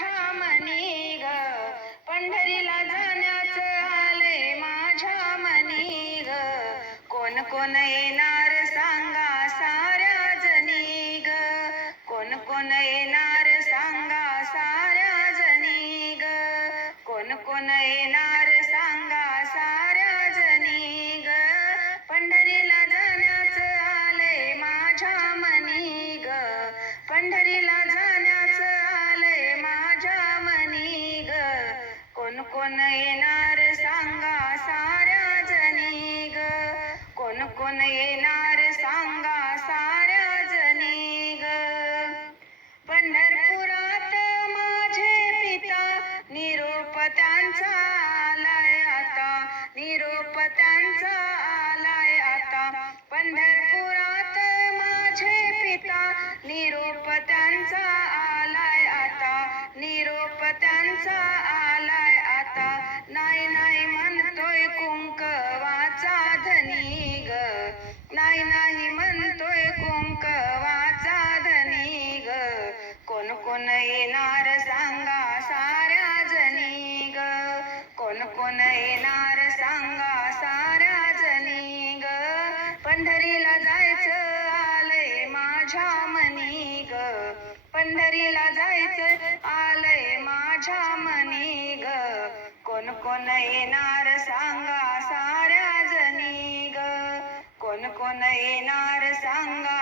माझ्या मनी ग. पंढरीला जाण्याचं आलंय माझ्या मनी ग. कोण कोण येणार सा कोण येणार सांगा साऱ्या जणी ग. कोण कोण येणार सांगा साऱ्या जणी ग. पंढरपुरात माझे पिता निरोप त्यांचा आलाय आता. निरोप त्यांचा आलाय आता. पंढरपुरात माझे पिता निरोप त्यांचा आलाय आता. निरोप त्यांचा मनी ग. पंढरीला जायचं आलय माझ्या मनी ग. कोण कोण येणार सांगा साऱ्या जणी ग. कोण कोण येणार सांगा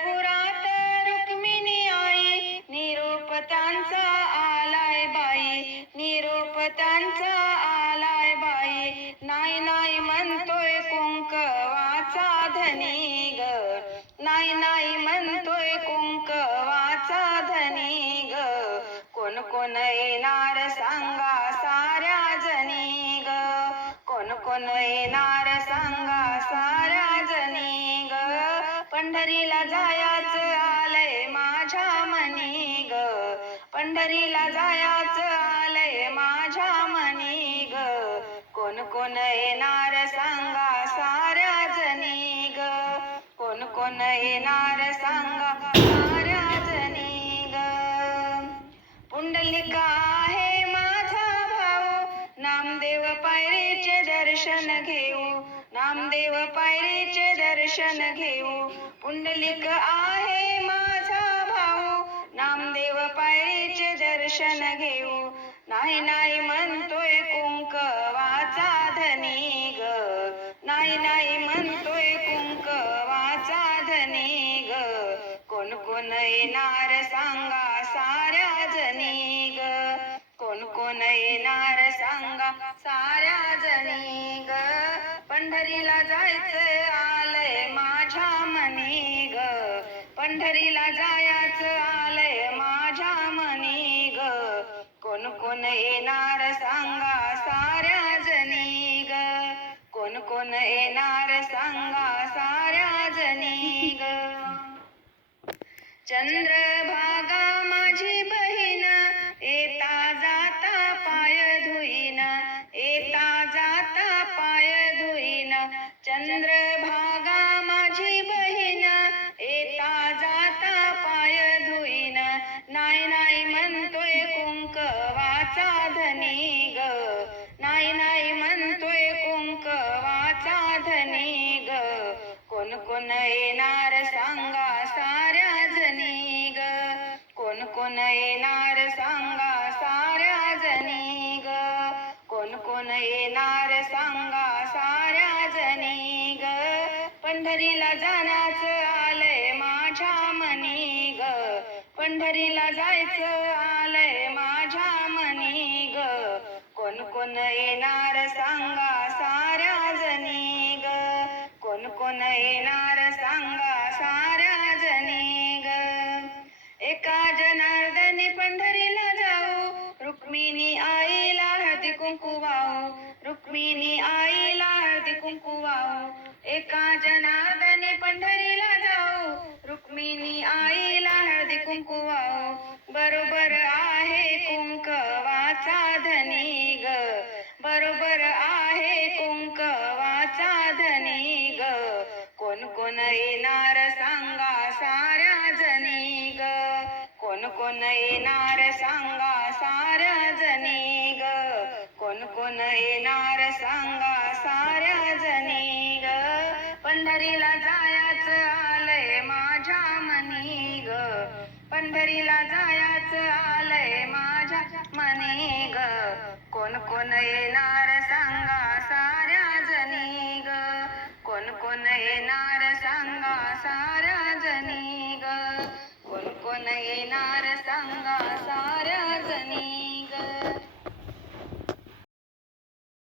पंढरपुरात रुक्मिणी आई निरोप त्यांचा आलाय बाई निरोप त्यांचा आलाय बाई. नाही नाही म्हणतोय कुंकवाचा धनी ग. नाही नाही म्हणतोय कुंकवाचा धनी ग. कोण कोण येणार सांगा साऱ्या जनी ग. कोण कोण येणार सांगा साऱ्या जनी ग. पंढरीला पंढरीला जायाच आलय माझ्या मनी ग. कोण कोण येणार सांगा साऱ्या जनी ग. कोण कोण येणार सांगा साऱ्या जनी ग. पुंडलिका आहे माझा भाऊ. नामदेव पायरीचे दर्शन घेऊ. नामदेव पायरीचे दर्शन घेऊ. पुंडलिक आहे दर्शन घेऊ. नाही नाही म्हणतोय कुंकवाचा धनी ग. नाही नाही म्हणतोय कुंकवाचा धनी ग. कोण कोण येणार सांगा साऱ्या जनी ग. कोण कोण येणार सांगा साऱ्या जनी ग. पंढरीला जायचं आलंय माझ्या मनी ग. पंढरीला जायचं येणार सांगा साऱ्या जनी ग? कोण कोण येणार सांगा साऱ्या जनी ग? चंद्र येणार सांगा साऱ्या जनी ग? कोण कोण येणार सांगा साऱ्या जनी ग? कोण कोण येणार सांगा साऱ्या जनी ग? पंढरीला जाण्याचं आलंय माझ्या मनी ग. पंढरीला जायचं आलंय माझ्या मनी ग. कोण कोण येणार रुक्मिणी आईला हळदी कुंकू वाहो एका जनार्दने पंढरीला जाओ रुक्मिणी आईला हळदी कुंकू वाहो बरोबर आहे कुंकवाचा धनी ग. बरोबर आहे कुंकवाचा धनी ग. कोण कोण येणार सांगा साऱ्या जनी ग. कोण कोण येणार पंढरीला जायाच आलय माझ्या मनी ग. कोण कोण येणार सांगा साऱ्या जनी ग. कोण कोण येणार सांगा साऱ्या जनी ग. कोण कोण येणार सांगा साऱ्या